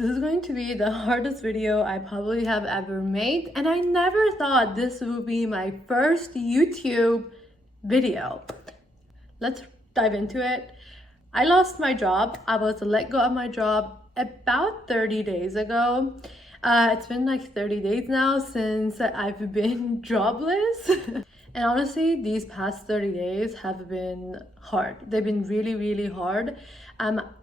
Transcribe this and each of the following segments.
This is going to be the hardest video I probably have ever made, and I never thought this would be my first YouTube video. Let's dive into it. I lost my job. I was let go of my job about 30 days ago. It's been like 30 days now since I've been jobless. And honestly, these past 30 days have been hard. They've been really, really hard.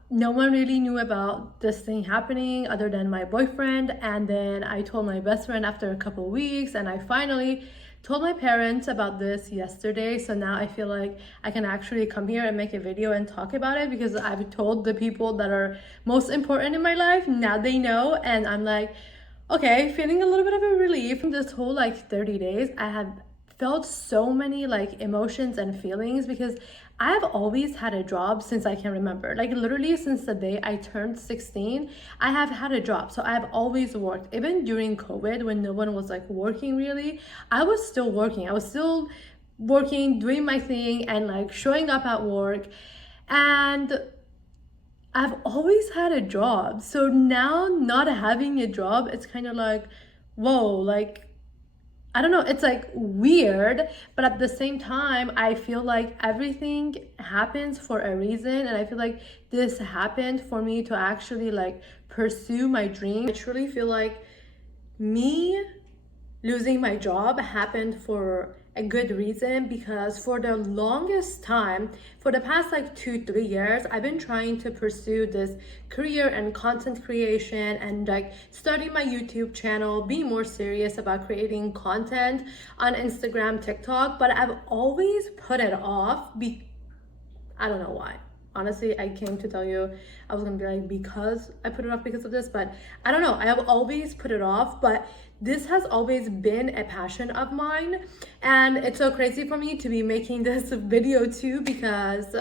No one really knew about this thing happening other than my boyfriend. And then I told my best friend after a couple weeks, and I finally told my parents about this yesterday. So now I feel like I can actually come here and make a video and talk about it because I've told the people that are most important in my life. Now they know, and I'm like, okay, feeling a little bit of a relief. From this whole like 30 days, I have felt so many like emotions and feelings because I have always had a job since I can remember. Like literally since the day I turned 16, I have had a job. So I've always worked. Even during COVID when no one was like working really, I was still working. I was still working, doing my thing and like showing up at work. And I've always had a job. So now not having a job, it's kind of like, whoa, like I don't know, it's like weird, but at the same time, I feel like everything happens for a reason. And I feel like this happened for me to actually like pursue my dream. I truly feel like me losing my job happened for a good reason, because for the longest time, for the past like 2-3 years, I've been trying to pursue this career and content creation and like starting my YouTube channel, being more serious about creating content on Instagram, TikTok, but I've always put it off. I don't know why. Honestly, I came to tell you I was gonna be like, because I put it off because of this, but I don't know. I have always put it off, but this has always been a passion of mine. And it's so crazy for me to be making this video too, because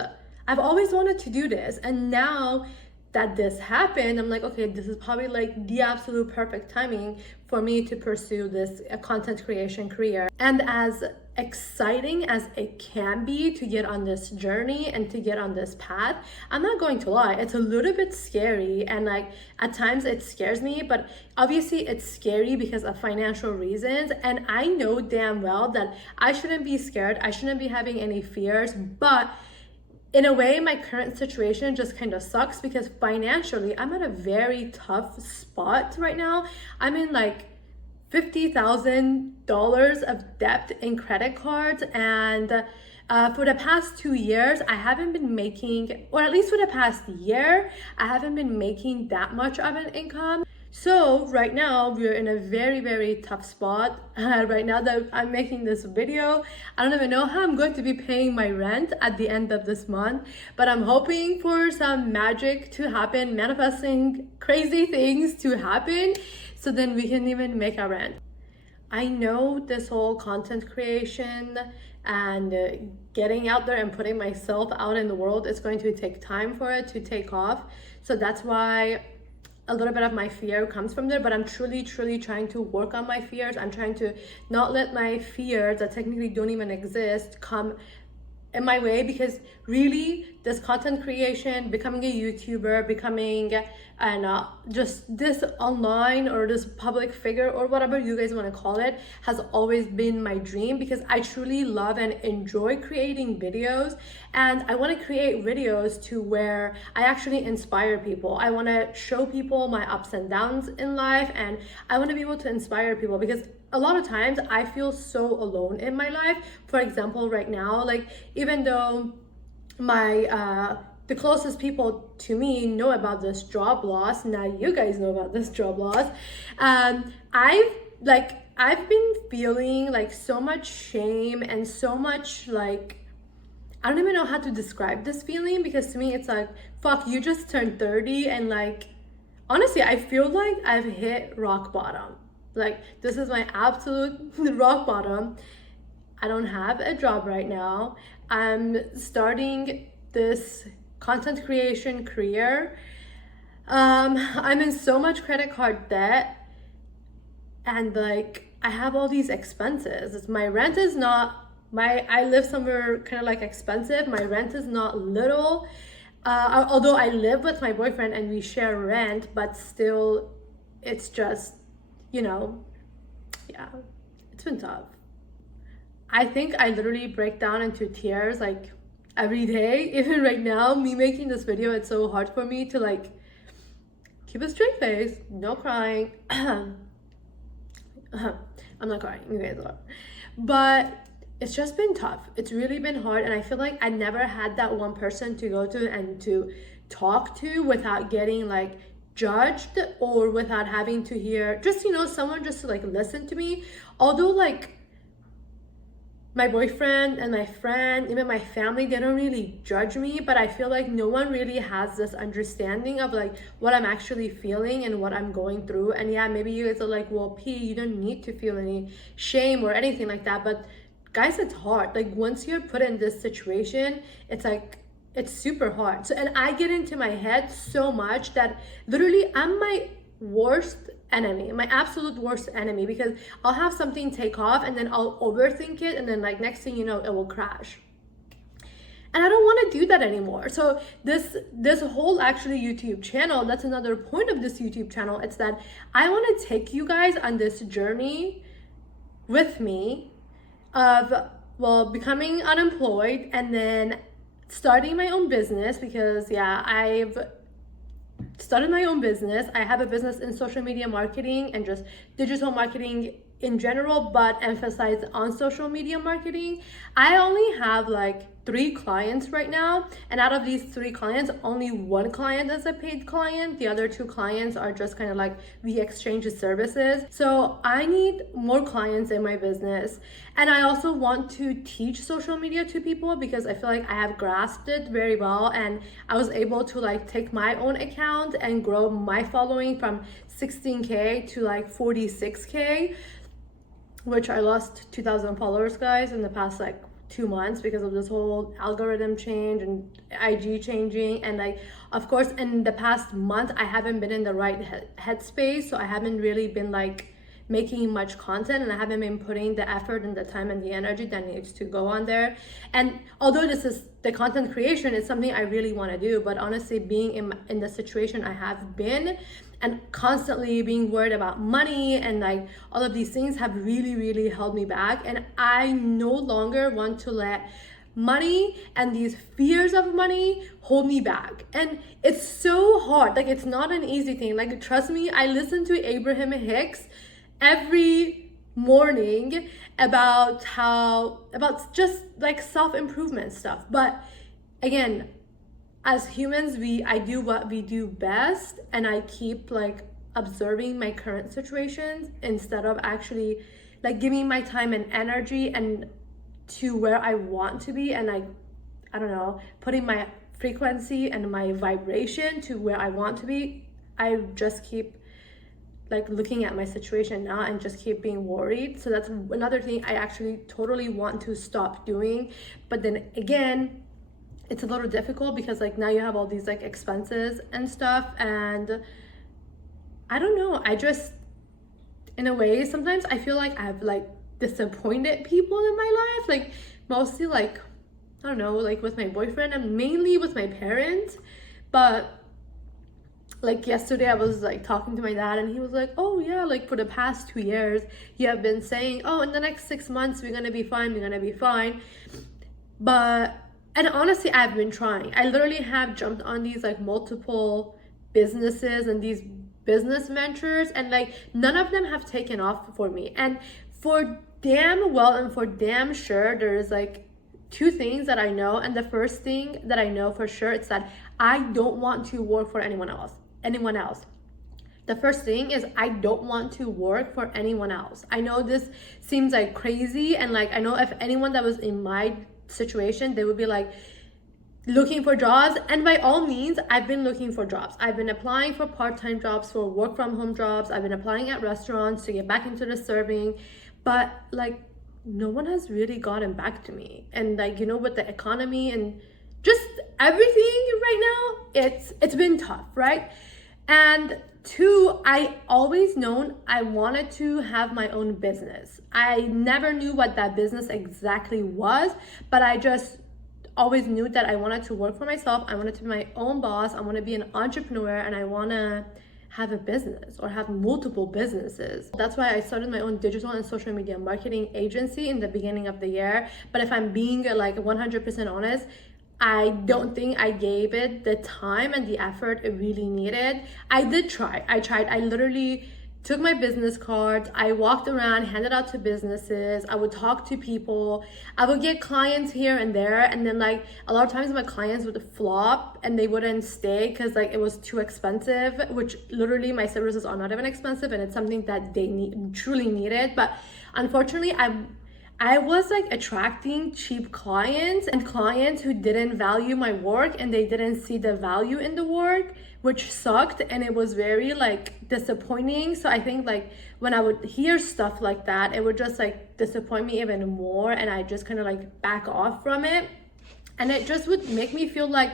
I've always wanted to do this. And now that this happened, I'm like, okay, this is probably like the absolute perfect timing for me to pursue this content creation career. And as exciting as it can be to get on this journey and to get on this path, I'm not going to lie, it's a little bit scary, and like at times it scares me, but obviously it's scary because of financial reasons. And I know damn well that I shouldn't be scared, I shouldn't be having any fears, but in a way, my current situation just kind of sucks because financially, I'm at a very tough spot right now. I'm in like $50,000 of debt in credit cards, and for the past 2 years, I haven't been making, or at least for the past year, I haven't been making that much of an income. So right now we're in a very, very tough spot. Right now that I'm making this video, I don't even know how I'm going to be paying my rent at the end of this month, but I'm hoping for some magic to happen, manifesting crazy things to happen, so then we can even make our rent. I know this whole content creation and getting out there and putting myself out in the world is going to take time for it to take off. So that's why a little bit of my fear comes from there, but I'm truly trying to work on my fears. I'm trying to not let my fears that technically don't even exist come in my way, because really this content creation, becoming a YouTuber, becoming just this online or this public figure or whatever you guys want to call it, has always been my dream, because I truly love and enjoy creating videos, and I want to create videos to where I actually inspire people. I want to show people my ups and downs in life, and I want to be able to inspire people, because a lot of times I feel so alone in my life. For example, right now, like even though my the closest people to me know about this job loss, now you guys know about this job loss, I've been feeling like so much shame and so much like, I don't even know how to describe this feeling, because to me it's like, fuck, you just turned 30 and like honestly I feel like I've hit rock bottom. Like this is my absolute rock bottom. I don't have a job right now. I'm starting this content creation career. I'm in so much credit card debt, and like I have all these expenses. My rent is not, I live somewhere kind of like expensive. My rent is not little. Although I live with my boyfriend and we share rent, but still, it's just, you know, yeah, it's been tough. I think I literally break down into tears like every day. Even right now, me making this video, it's so hard for me to like keep a straight face, no crying. I'm not crying, you guys are. But it's just been tough. It's really been hard, and I feel like I never had that one person to go to and to talk to without getting like judged, or without having to hear just, you know, someone just to like listen to me. Although like my boyfriend and my friend, even my family, they don't really judge me, but I feel like no one really has this understanding of like what I'm actually feeling and what I'm going through. And yeah, maybe you guys are like, well, P, you don't need to feel any shame or anything like that, but guys, it's hard. Like once you're put in this situation, it's like, it's super hard. So, and I get into my head so much that literally I'm my worst enemy, my absolute worst enemy, because I'll have something take off and then I'll overthink it, and then like next thing you know, it will crash. And I don't want to do that anymore. So this whole actually YouTube channel, that's another point of this YouTube channel. It's that I want to take you guys on this journey with me of, well, becoming unemployed and then starting my own business, because yeah, I've started my own business. I have a business in social media marketing and just digital marketing in general, but emphasize on social media marketing. I only have like 3 clients right now, and out of these 3 clients, only 1 client is a paid client. The other 2 clients are just kind of like we exchange services. So I need more clients in my business, and I also want to teach social media to people because I feel like I have grasped it very well, and I was able to like take my own account and grow my following from 16K to like 46K, which I lost 2,000 followers, guys, in the past like 2 months because of this whole algorithm change and IG changing. And like, of course, in the past month, I haven't been in the right headspace. So I haven't really been like making much content, and I haven't been putting the effort and the time and the energy that needs to go on there. And although this is the content creation, is something I really want to do, but honestly, being in the situation I have been, and constantly being worried about money and like all of these things have really held me back. And I no longer want to let money and these fears of money hold me back. And it's so hard. Like, it's not an easy thing. Like, trust me, I listen to Abraham Hicks every morning about just like self-improvement stuff. But again, as humans, I do what we do best, and I keep like observing my current situations instead of actually like giving my time and energy and to where I want to be, and like, I don't know, putting my frequency and my vibration to where I want to be. I just keep like looking at my situation now and just keep being worried. So that's another thing I actually totally want to stop doing. But then again, it's a little difficult because like now you have all these like expenses and stuff, and I don't know, I just, in a way, sometimes I feel like I've like disappointed people in my life, like mostly like, I don't know, like with my boyfriend and mainly with my parents. But like yesterday I was like talking to my dad, and he was like, oh yeah, like for the past 2 years you have been saying, oh, in the next 6 months we're gonna be fine. But, and honestly, I've been trying. I literally have jumped on these like multiple businesses and these business ventures, and like none of them have taken off for me. And for damn well and for damn sure, there is like 2 things that I know. And the first thing that I know for sure is that I don't want to work for anyone else. The first thing is I don't want to work for anyone else. I know this seems like crazy, and like I know if anyone that was in my situation, they would be like looking for jobs, and by all means, I've been looking for jobs. I've been applying for part-time jobs, for work from home jobs. I've been applying at restaurants to get back into the serving, but like no one has really gotten back to me. And like, you know, with the economy and just everything right now, it's been tough, right? And 2, I always known I wanted to have my own business. I never knew what that business exactly was, but I just always knew that I wanted to work for myself. I wanted to be my own boss. I want to be an entrepreneur, and I want to have a business or have multiple businesses. That's why I started my own digital and social media marketing agency in the beginning of the year. But if I'm being like 100% honest, I don't think I gave it the time and the effort it really needed. I did try. I tried. I literally took my business cards, I walked around, handed out to businesses, I would talk to people, I would get clients here and there, and then like a lot of times my clients would flop and they wouldn't stay because like it was too expensive, which literally my services are not even expensive and it's something that they truly needed. But unfortunately, I was like attracting cheap clients and clients who didn't value my work and they didn't see the value in the work, which sucked, and it was very like disappointing. So I think like when I would hear stuff like that, it would just like disappoint me even more, and I just kind of like back off from it, and it just would make me feel like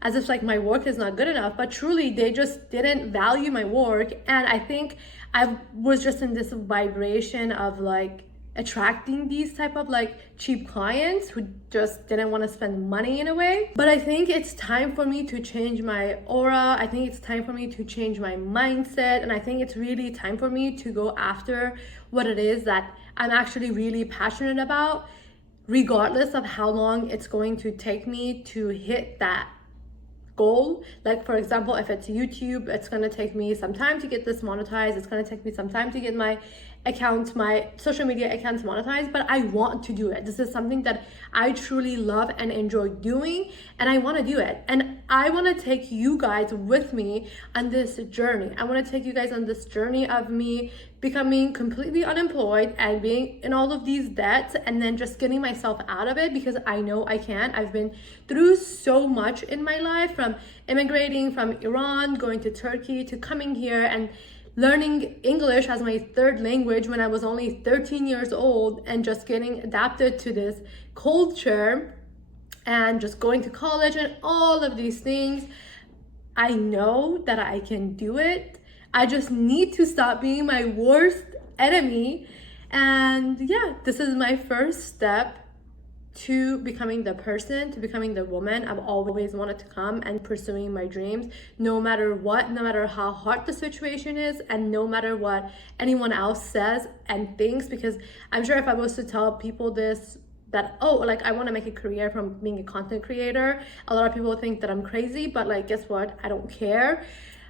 as if like my work is not good enough. But truly they just didn't value my work, and I think I was just in this vibration of like attracting these type of like cheap clients who just didn't want to spend money in a way. But I think it's time for me to change my aura. I think it's time for me to change my mindset, and I think it's really time for me to go after what it is that I'm actually really passionate about, regardless of how long it's going to take me to hit that goal. Like for example, if it's YouTube, it's going to take me some time to get this monetized. It's going to take me some time to get my account, my social media accounts monetized, but I want to do it. This is something that I truly love and enjoy doing, and I want to do it. And I want to take you guys with me on this journey. I want to take you guys on this journey of me becoming completely unemployed and being in all of these debts and then just getting myself out of it, because I know I can. I've been through so much in my life, from immigrating from Iran, going to Turkey, to coming here and learning English as my third language when I was only 13 years old, and just getting adapted to this culture and just going to college and all of these things. I know that I can do it. I just need to stop being my worst enemy. And yeah, this is my first step to becoming the person, to becoming the woman I've always wanted to come, and pursuing my dreams no matter what, no matter how hard the situation is, and no matter what anyone else says and thinks. Because I'm sure if I was to tell people this, that oh, like I want to make a career from being a content creator, a lot of people think that I'm crazy. But like, guess what? I don't care.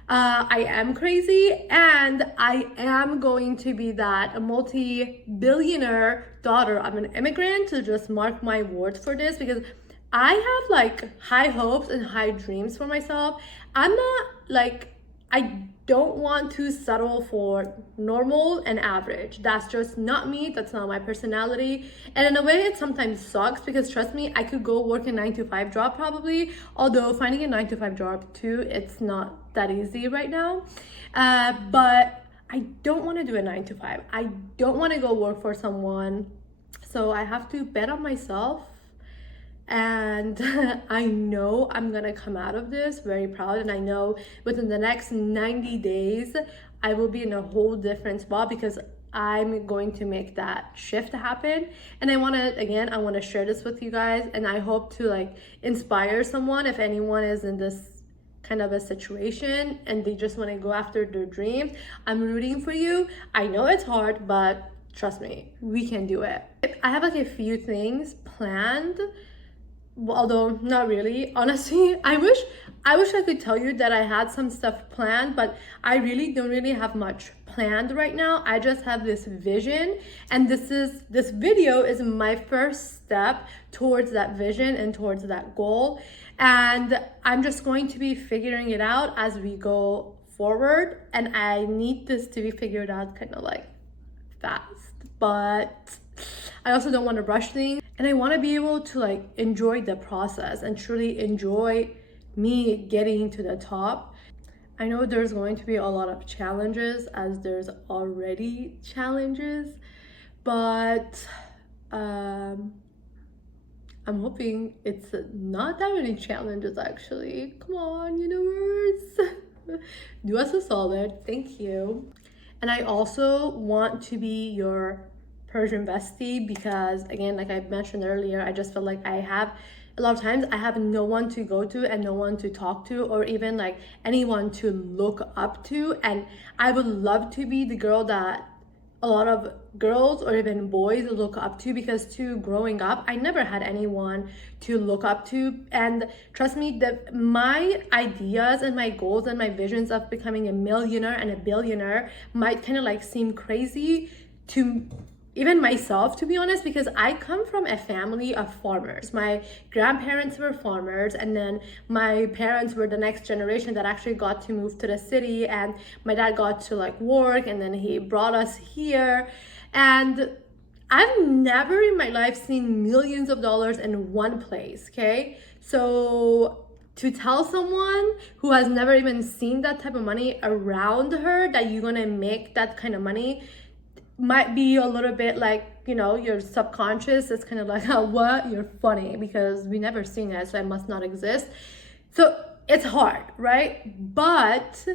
I am crazy, and I am going to be that a multi-billionaire daughter of an immigrant, to just mark my words for this, because I have like high hopes and high dreams for myself. I'm not like, I don't want to settle for normal and average. That's just not me. That's not my personality. And in a way, it sometimes sucks, because trust me, I could go work a 9-to-5 job probably. Although finding a 9-to-5 job too, it's not that easy right now. But I don't want to do a 9-to-5. I don't want to go work for someone. So I have to bet on myself. And I know I'm gonna come out of this very proud, and I know within the next 90 days I will be in a whole different spot, because I'm going to make that shift happen. And I want to share this with you guys, and I hope to like inspire someone. If anyone is in this kind of a situation and they just want to go after their dreams, I'm rooting for you. I know it's hard, but trust me, we can do it. I have like a few things planned, although not really. Honestly, I wish I could tell you that I had some stuff planned, but I really don't have much planned right now. I just have this vision, and this video is my first step towards that vision and towards that goal. And I'm just going to be figuring it out as we go forward, and I need this to be figured out kind of like fast, but I also don't want to rush things, and I want to be able to like enjoy the process and truly enjoy me getting to the top. I know there's going to be a lot of challenges, as there's already challenges, but I'm hoping it's not that many challenges actually. Come on, universe. Do us a solid. Thank you. And I also want to be your Persian bestie, because again, like I mentioned earlier, I just feel like I have a lot of times I have no one to go to and no one to talk to, or even like anyone to look up to. And I would love to be the girl that a lot of girls or even boys look up to, because too, growing up, I never had anyone to look up to. And trust me, that my ideas and my goals and my visions of becoming a millionaire and a billionaire might kind of like seem crazy to even myself, to be honest, because I come from a family of farmers. My grandparents were farmers, and then my parents were the next generation that actually got to move to the city, and my dad got to like work, and then he brought us here. And I've never in my life seen millions of dollars in one place, okay? So to tell someone who has never even seen that type of money around her that you're gonna make that kind of money might be a little bit like, you know, your subconscious is kind of like, oh, what? You're funny, because we never seen it, so it must not exist. So it's hard, right? But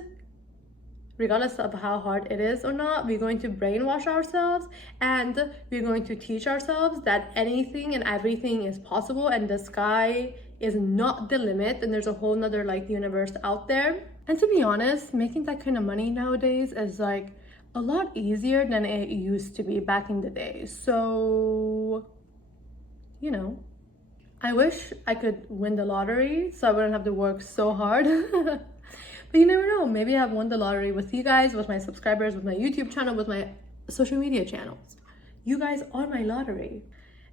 regardless of how hard it is or not, we're going to brainwash ourselves, and we're going to teach ourselves that anything and everything is possible, and the sky is not the limit, and there's a whole nother like universe out there. And to be honest, making that kind of money nowadays is like a lot easier than it used to be back in the day. So, you know, I wish I could win the lottery so I wouldn't have to work so hard. But you never know, maybe I've won the lottery with you guys, with my subscribers, with my YouTube channel, with my social media channels. You guys are my lottery.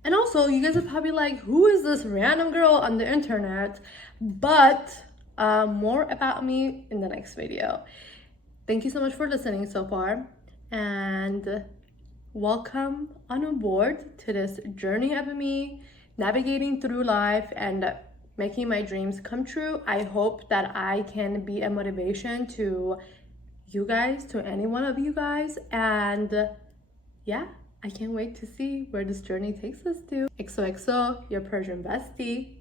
And also, you guys are probably like, who is this random girl on the internet? But more about me in the next video. Thank you so much for listening so far, and welcome on board to this journey of me navigating through life and making my dreams come true. I hope that I can be a motivation to you guys, to any one of you guys, and yeah, I can't wait to see where this journey takes us to. XoXo, your Persian bestie.